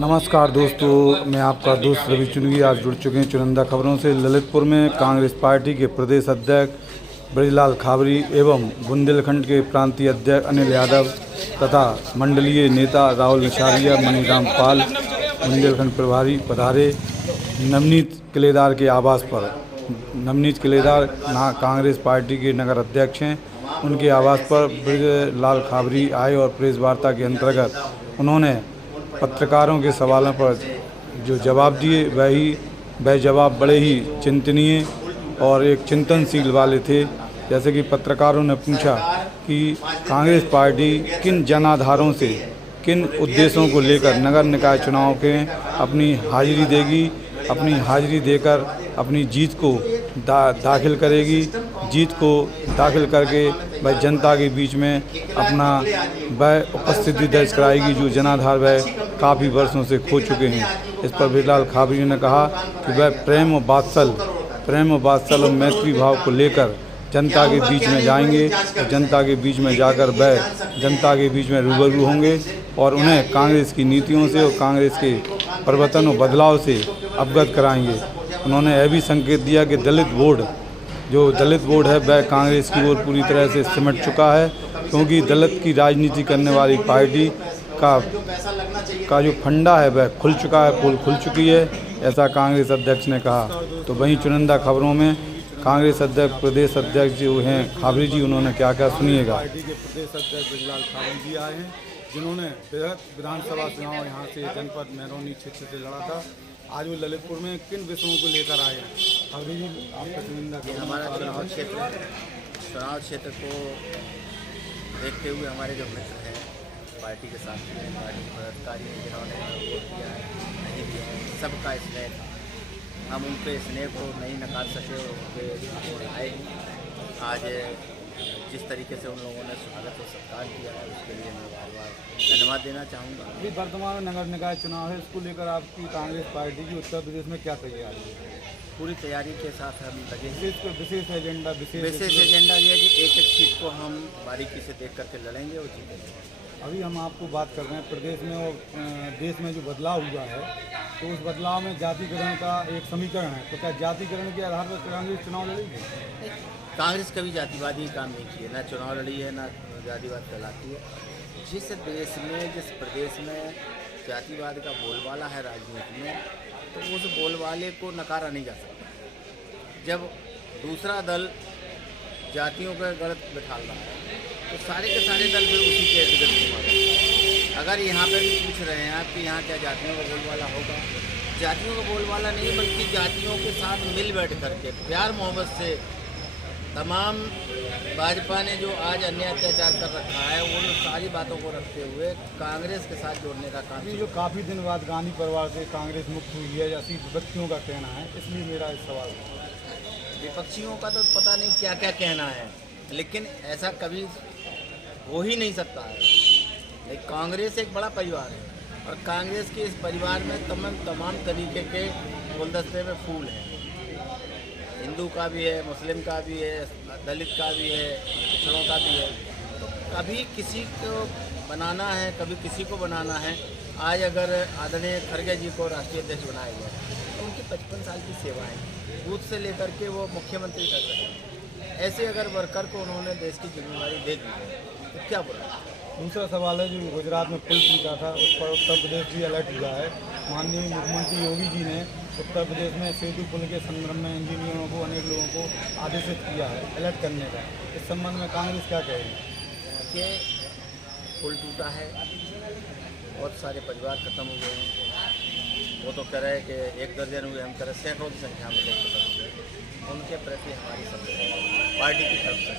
नमस्कार दोस्तों, मैं आपका दोस्त रवि चुनगी आज जुड़ चुके हैं चुनिंदा खबरों से। ललितपुर में कांग्रेस पार्टी के प्रदेश अध्यक्ष ब्रजलाल खाबरी एवं बुंदेलखंड के प्रांतीय अध्यक्ष अनिल यादव तथा मंडलीय नेता राहुल निशारिया, मनीराम पाल, बुंदेलखंड प्रभारी पधारे। नवनीत किलेदार के आवास पर, नवनीत किलेदार कांग्रेस पार्टी के नगर अध्यक्ष हैं, उनके आवास पर ब्रजलाल खाबरी आए और प्रेस वार्ता के अंतर्गत उन्होंने पत्रकारों के सवालों पर जो जवाब दिए वह जवाब बड़े ही चिंतनीय और एक चिंतनशील वाले थे। जैसे कि पत्रकारों ने पूछा कि कांग्रेस पार्टी किन जनाधारों से, किन उद्देश्यों को लेकर नगर निकाय चुनाव के अपनी हाजिरी देगी, अपनी हाजिरी देकर अपनी जीत को दाखिल करेगी, जीत को दाखिल करके वह जनता के बीच में अपना वह उपस्थिति दर्ज कराएगी जो जनाधार वह काफ़ी वर्षों से खो चुके हैं। इस पर ब्रजलाल खाबरी ने कहा कि वह प्रेम व वात्सल और मैत्री भाव को लेकर जनता के बीच में जाएंगे और जनता के बीच में जाकर वह जनता के बीच में रूबरू होंगे और उन्हें कांग्रेस की नीतियों से और कांग्रेस के परिवर्तन और बदलाव से अवगत कराएंगे। उन्होंने यह भी संकेत दिया कि दलित बोर्ड है वह कांग्रेस की ओर पूरी तरह से सिमट चुका है, क्योंकि दलित की राजनीति करने वाली पार्टी का जो फंडा है वह खुल चुका है, पोल खुल चुकी है, ऐसा कांग्रेस अध्यक्ष ने कहा। तो वहीं चुनिंदा खबरों में कांग्रेस अध्यक्ष प्रदेश अध्यक्ष जो हैं खाबरी जी, उन्होंने क्या क्या सुनिएगा। पार्टी के प्रदेश अध्यक्ष ब्रजलाल खाबरी जी आए हैं, जिन्होंने विधानसभा चुनाव यहाँ से जनपद मैरोनी क्षेत्र से लड़ा था। आज वो ललितपुर में किन विषयों को लेकर आए हैं? खाबरी जी, आपका चुनिंदा हमारा चुनाव क्षेत्र को देखते हुए हमारे जो मित्र हैं पार्टी के साथ में, पार्टी के पदाधिकारी हैं जिन्होंने वोट दिया है, नहीं दिया है, सबका स्नेह, हम उनके स्नेह को नहीं नकार सके और उनके आए हैं। आज जिस तरीके से उन लोगों ने स्वागत और सत्कार किया है उसके लिए मैं बार बार धन्यवाद देना चाहूँगा। अभी वर्तमान में नगर निकाय चुनाव है, इसको लेकर आपकी कांग्रेस पार्टी की उत्तर प्रदेश में क्या तैयारी है? पूरी तैयारी के साथ हम लगे। विशेष एजेंडा ये है कि एक एक सीट को हम बारीकी से देख करके लड़ेंगे और जीतेंगे। अभी हम आपको बात कर रहे हैं प्रदेश में और देश में जो बदलाव हुआ है, तो उस बदलाव में जातिकरण का एक समीकरण है, तो क्या जातिकरण के आधार पर कांग्रेस चुनाव लड़ेगी? कांग्रेस कभी जातिवादी काम नहीं किए, ना चुनाव लड़ी है, ना जातिवाद फैलाती है। जिस देश में, जिस प्रदेश में जातिवाद का बोलबाला है राजनीति में, तो उस बोलबाले को नकारा नहीं जा सकता। जब दूसरा दल जातियों का गलत बिठाल रहा है तो सारे के सारे दल फिर उसी के इर्द गिर्द घूमेंगे। अगर यहाँ पे भी पूछ रहे हैं आप कि यहाँ क्या जातियों का बोलबाला होगा, जातियों का बोलबाला नहीं, बल्कि जातियों के साथ मिल बैठ करके प्यार मोहब्बत से तमाम भाजपा ने जो आज अन्य अत्याचार कर रखा है उन सारी बातों को रखते हुए कांग्रेस के साथ जोड़ने का काम। जो काफ़ी दिन बाद गांधी परिवार से कांग्रेस मुक्त हुई है, ऐसी विपक्षियों का कहना है, इसलिए मेरा इस सवाल है। विपक्षियों का तो पता नहीं क्या क्या कहना है, लेकिन ऐसा कभी हो ही नहीं सकता है। कांग्रेस एक बड़ा परिवार है और कांग्रेस के इस परिवार में तमाम तरीके के गुलदस्ते में फूल हैं। हिंदू का भी है, मुस्लिम का भी है, दलित का भी है, पिछड़ों का भी है। तो कभी किसी को बनाना है, कभी किसी को बनाना है। आज अगर आदरणीय खड़गे जी को राष्ट्रीय अध्यक्ष बनाया गया तो उनकी 55 साल की सेवा है, बूथ से लेकर के वो मुख्यमंत्री तक रहे। ऐसे अगर वर्कर को उन्होंने देश की जिम्मेदारी दे दी तो क्या बुरा। दूसरा सवाल है जो गुजरात में पुल टूटा था, उस पर उत्तर प्रदेश भी अलर्ट हुआ है। माननीय मुख्यमंत्री योगी जी ने उत्तर प्रदेश में सेतु पुल के संदर्भ में इंजीनियरों को, अनेक लोगों को आदेशित किया है अलर्ट करने का। इस संबंध में कांग्रेस क्या कहेगी? कि पुल टूटा है, बहुत सारे परिवार खत्म हुए हैं। वो तो कह रहे हैं कि 1 दर्जन हुए, हम कह रहे सैकड़ों की संख्या में लोग खत्म हुए। उनके प्रति हमारी सब पार्टी की तरफ से,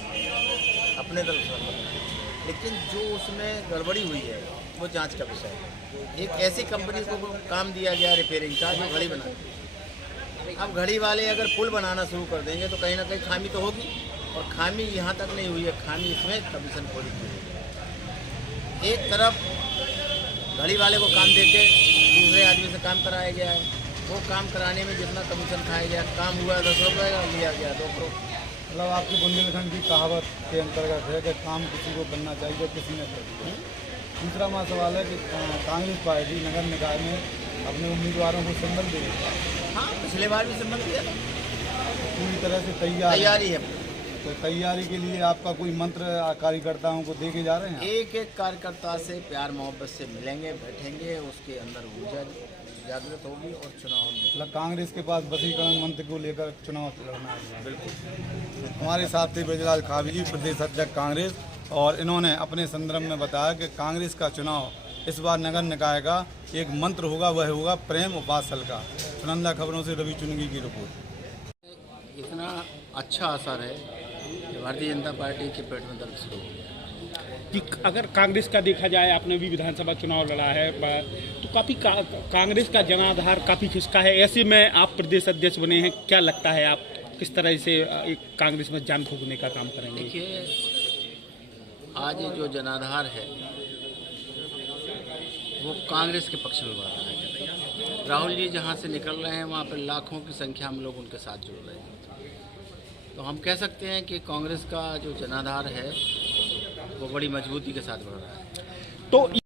अपने तरफ से, लेकिन जो उसमें गड़बड़ी हुई है वो जांच का विषय है। एक ऐसी कंपनी को काम दिया गया रिपेयरिंग का जो घड़ी बनाती है। अब घड़ी वाले अगर पुल बनाना शुरू कर देंगे तो कहीं ना कहीं खामी तो होगी, और खामी यहाँ तक नहीं हुई है, खामी इसमें कमीशन खोरी की हुई है। एक तरफ घड़ी वाले को काम देके दूसरे आदमी से काम कराया गया है, वो काम कराने में जितना कमीशन खाया गया, काम हुआ 10 रुपये का, लिया गया 2 करोड़। मतलब आपके बुंदेलखंड की कहावत के अंतर्गत है कि काम किसी को करना चाहिए, किसी ने कर दिया। दूसरा हमारा सवाल है कि कांग्रेस पार्टी नगर निकाय में अपने उम्मीदवारों को संबल देगी। हाँ, पिछले बार भी संबल दिया था, पूरी तरह से तैयारी है। तो तैयारी के लिए आपका कोई मंत्र कार्यकर्ताओं को दे के जा रहे हैं? एक एक कार्यकर्ता से प्यार मोहब्बत से मिलेंगे, बैठेंगे, उसके अंदर ऊर्जा जागृत होगी और चुनाव में मतलब कांग्रेस के पास वशीकरण मंत्र को लेकर चुनाव लड़ना है। बिल्कुल। हमारे साथ थे ब्रजलाल खाबरी, प्रदेश अध्यक्ष कांग्रेस, और इन्होंने अपने संदर्भ में बताया कि कांग्रेस का चुनाव इस बार नगर निकाय का एक मंत्र होगा, वह होगा प्रेम और वात्सल का। चुनिंदा खबरों से रवि चुनगी की रिपोर्ट। इतना अच्छा असर है कि भारतीय जनता पार्टी के पेट में दर्द शुरू हो गया कि अगर कांग्रेस का देखा जाए, आपने भी विधानसभा चुनाव लड़ा है, तो काफ़ी कांग्रेस का जनाधार काफ़ी खिसका है। ऐसे में आप प्रदेश अध्यक्ष बने हैं, क्या लगता है आप किस तरह से एक कांग्रेस में जान फूंकने का काम करेंगे? देखिए, आज ये जो जनाधार है वो कांग्रेस के पक्ष में बढ़ रहा है। राहुल जी जहाँ से निकल रहे हैं वहाँ पर लाखों की संख्या में लोग उनके साथ जुड़ रहे हैं। तो हम कह सकते हैं कि कांग्रेस का जो जनाधार है वो बड़ी मजबूती के साथ बढ़ रहा है। तो